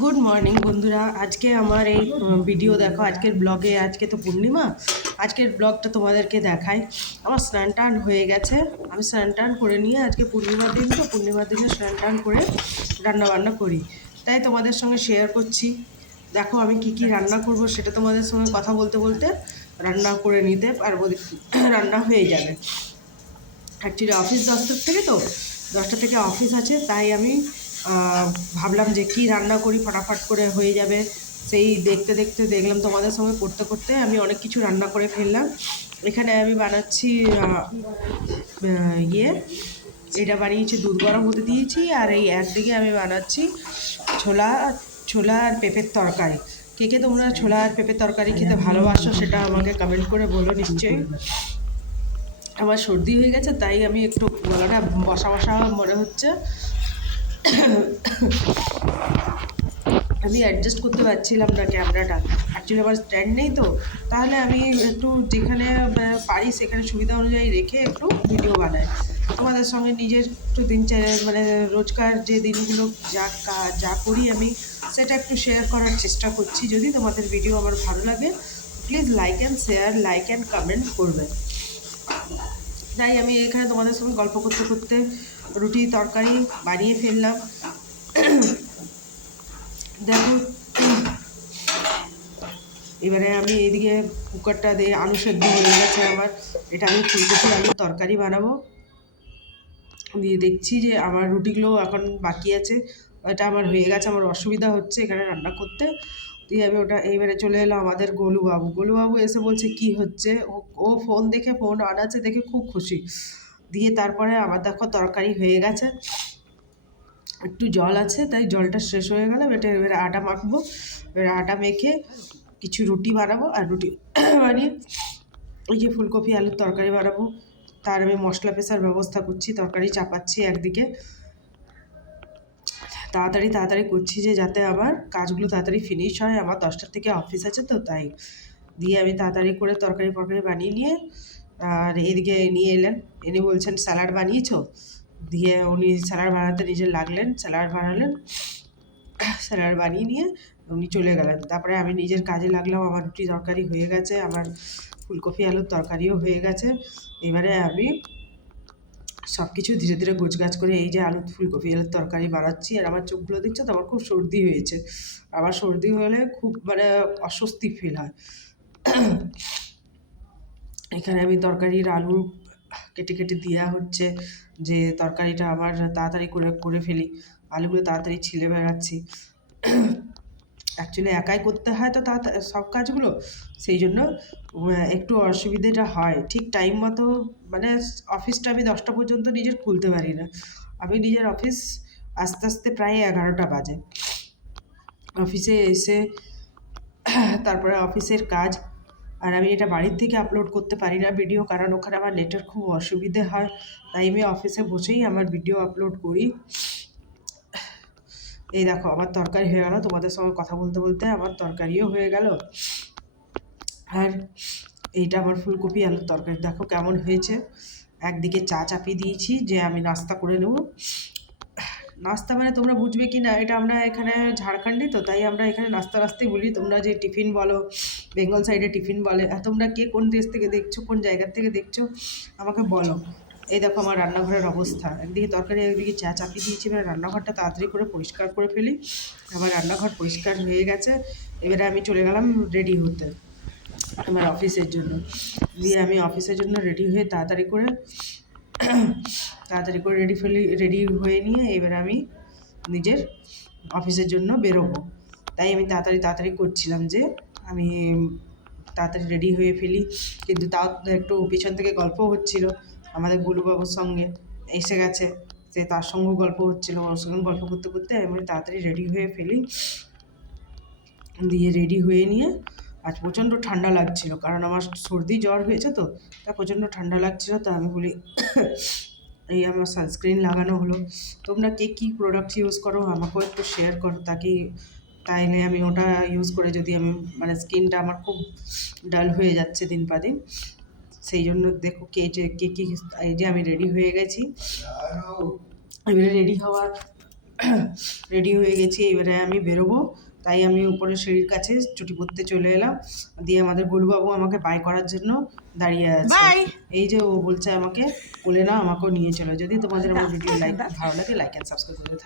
Good morning বন্ধুরা। আজকে আমার এই ভিডিও দেখো, আজকের ব্লগে, আজকে তো পূর্ণিমা, আজকের ব্লগটা তোমাদেরকে দেখাই। আমার স্নান টান হয়ে গেছে, আমি স্নান টান করে নিয়ে, আজকে পূর্ণিমার দিন তো, পূর্ণিমার দিনে স্নান টান করে রান্না বান্না করি, তাই তোমাদের সঙ্গে শেয়ার করছি। দেখো আমি কি কি রান্না করব সেটা তোমাদের সঙ্গে কথা বলতে বলতে রান্না করে নিতে পারবো, রান্না হয়ে যাবে। অ্যাকচুয়ালি অফিস 10টা থেকে, তো 10টা থেকে অফিস আছে, তাই আমি ভাবলাম যে কি রান্না করি ফটাফট করে হয়ে যাবে। সেই দেখতে দেখতে দেখলাম তোমাদের সঙ্গে করতে করতে আমি অনেক কিছু রান্না করে ফেললাম। এখানে আমি বানাচ্ছি ইয়ে, এটা বানিয়েছি, দুধ গরম হতে দিয়েছি, আর এই একদিকে আমি বানাচ্ছি ছোলা ছোলা আর পেঁপের তরকারি। কে কে তোমরা ছোলা আর পেঁপের তরকারি খেতে ভালোবাসো সেটা আমাকে কমেন্ট করে বলো নিশ্চয়ই। আমার সর্দি হয়ে গেছে, তাই আমি একটু গলাটা বসা বসা মনে হচ্ছে, আমি অ্যাডজাস্ট করতে পারছিলাম না ক্যামেরাটা। অ্যাকচুয়ালি আমার স্ট্যান্ড নেই, তো তাহলে আমি একটু যেখানে পারি সেখানে সুবিধা অনুযায়ী রেখে একটু ভিডিও বানাই তোমাদের সঙ্গে। নিজের একটু মানে রোজকার যে দিনগুলো যা করি আমি, সেটা একটু শেয়ার করার চেষ্টা করছি। যদি তোমাদের ভিডিও আমার ভালো লাগে, please like and share, like and comment করবে। তাই আমি এখানে তোমাদের সঙ্গে গল্প করতে করতে রুটি তরকারি বানিয়ে ফেললাম। দেখো, এবারে আমি এইদিকে কুকারটা দিয়ে আলু সেদ্ধ হয়ে গেছে আমার, এটা আমি ফুলকপি আলুর তরকারি বানাবো। দিয়ে দেখছি যে আমার রুটিগুলো এখন বাকি আছে, এটা আমার হয়ে গেছে, আমার অসুবিধা হচ্ছে এখানে রান্না করতে। দিয়ে আমি ওটা, এইবারে চলে এলো আমাদের গোলুবাবু। গোলুবাবু এসে বলছে কি হচ্ছে, ও ফোন দেখে, ফোন অন আছে দেখে খুব খুশি। দিয়ে তারপরে আমার দেখো তরকারি হয়ে গেছে, একটু জল আছে, তাই জলটা শেষ হয়ে গেল। এবারে আটা মাখবো, এবারে আটা মেখে কিছু রুটি বানাবো, আর রুটি বানিয়ে ওই যে ফুলকপি আলুর তরকারি বানাবো। তার আমি মশলা পেশার ব্যবস্থা করছি, তরকারি চাপাচ্ছি একদিকে, তাড়াতাড়ি তাড়াতাড়ি করছি যে যাতে আমার কাজগুলো তাড়াতাড়ি ফিনিশ হয়। আমার 10টার থেকে অফিস আছে, তো তাই দিয়ে আমি তাড়াতাড়ি করে তরকারি বানিয়ে নিয়ে, আর এদিকে নিয়ে এলেন, এনে বলছেন স্যালাড বানিয়েছো। দিয়ে উনি স্যালাড বানাতে নিজে লাগলেন, স্যালাড বানালেন, স্যালাড বানিয়ে নিয়ে উনি চলে গেলেন। তারপরে আমি নিজের কাজে লাগলাম, আমার রুটি তরকারি হয়ে গেছে, আমার ফুলকপি আলুর তরকারিও হয়ে গেছে। এবারে আমি সব কিছু ধীরে ধীরে গোছগাছ করে এই যে ফুলকপি আলুর তরকারি বানাচ্ছি। আর আমার চোখগুলো দেখছো তো, আমার খুব সর্দি হয়েছে। আমার সর্দি হলে খুব মানে অস্বস্তি ফিল হয়। এখানে আমি তরকারির আলু কেটে কেটে দেওয়া হচ্ছে, যে তরকারিটা আমার তাড়াতাড়ি করে করে ফেলি, আলুগুলো তাড়াতাড়ি ছিলে বেড়াচ্ছি। অ্যাকচুয়ালি একাই করতে হয় তো তাড়াতাড়ি সব কাজগুলো, সেই জন্য একটু অসুবিধেটা হয়। ঠিক টাইম মতো মানে অফিসটা আমি 10টা পর্যন্ত নিজের খুলতে পারি না। আমি নিজের অফিস আস্তে আস্তে প্রায় 11টা বাজে। অফিসে এসে তারপরে অফিসের কাজ, আর আমি এটা বাড়ির থেকে আপলোড করতে পারি না ভিডিও, কারণ ওখানে আমার নেটের খুব অসুবিধে হয়। তাই আমি অফিসে বসেই আমার ভিডিও আপলোড করি। এই দেখো আমার তরকারি হয়ে গেল, তোমাদের সঙ্গে কথা বলতে বলতে আমার তরকারিও হয়ে গেল। আর এইটা আমার ফুলকপি আলুর তরকারি দেখো কেমন হয়েছে। একদিকে চা চাপিয়ে দিয়েছি যে আমি নাস্তা করে নেব। নাস্তা মানে তোমরা বুঝবে কি না, এটা আমরা এখানে ঝাড়খণ্ডী, তো তাই আমরা এখানে নাস্তা রাস্তাই বলি। তোমরা যে টিফিন বলো, বেঙ্গল সাইডে টিফিন বলে। আর তোমরা কে কোন দেশ থেকে দেখছো, কোন জায়গার থেকে দেখছো আমাকে বলো। এই দেখো আমার রান্নাঘরের অবস্থা, একদিকে তরকারি একদিকে চা চাপিয়ে দিয়েছি। এবার রান্নাঘরটা তাড়াতাড়ি করে পরিষ্কার করে ফেলি। আমার রান্নাঘর পরিষ্কার হয়ে গেছে, এবারে আমি চলে গেলাম রেডি হতে আমার অফিসের জন্য। দিয়ে আমি অফিসের জন্য রেডি হয়ে তাড়াতাড়ি করে রেডি হয়ে নিয়ে এবার আমি নিজের অফিসের জন্য বেরোবো। তাই আমি তাড়াতাড়ি তাড়াতাড়ি করছিলাম যে আমি তাড়াতাড়ি রেডি হয়ে ফেলি। কিন্তু তাও একটু পিছন থেকে গল্পও হচ্ছিল, আমাদের গোলুবাবুর সঙ্গে এসে গেছে, সে তার সঙ্গেও গল্প হচ্ছিলো। ওর সঙ্গে গল্প করতে করতে আমি তাড়াতাড়ি রেডি হয়ে ফেলি। দিয়ে রেডি হয়ে নিয়ে, আজ প্রচণ্ড ঠান্ডা লাগছিল, কারণ আমার সর্দি জ্বর হয়েছে, তো তা প্রচণ্ড ঠান্ডা লাগছিল। তো আমি বলি এই আমার সানস্ক্রিন লাগানো হলো। তোমরা কে কী প্রোডাক্ট ইউজ করো আমাকেও একটু শেয়ার করো, তাইলে আমি ওটা ইউজ করে, যদি আমি মানে স্কিনটা আমার খুব ডাল হয়ে যাচ্ছে দিন পা দিন, সেই জন্য দেখো কে কী, এই যে আমি রেডি হয়ে গেছি। এবারে রেডি হওয়ার রেডি হয়ে গেছি, এবারে আমি বেরোবো। তাই আমি উপরে সিঁড়ির কাছে চটি পড়তে চলে এলাম। দিয়ে আমাদের গোলুবাবু আমাকে বাই করার জন্য দাঁড়িয়ে আছে। বাই। এই যে ও বলছে আমাকে কোলে নাও, আমাকেও নিয়ে চলো। যদি তোমাদের আমার ভিডিও ভালো লাগে, লাইক অ্যান্ড সাবস্ক্রাইব করে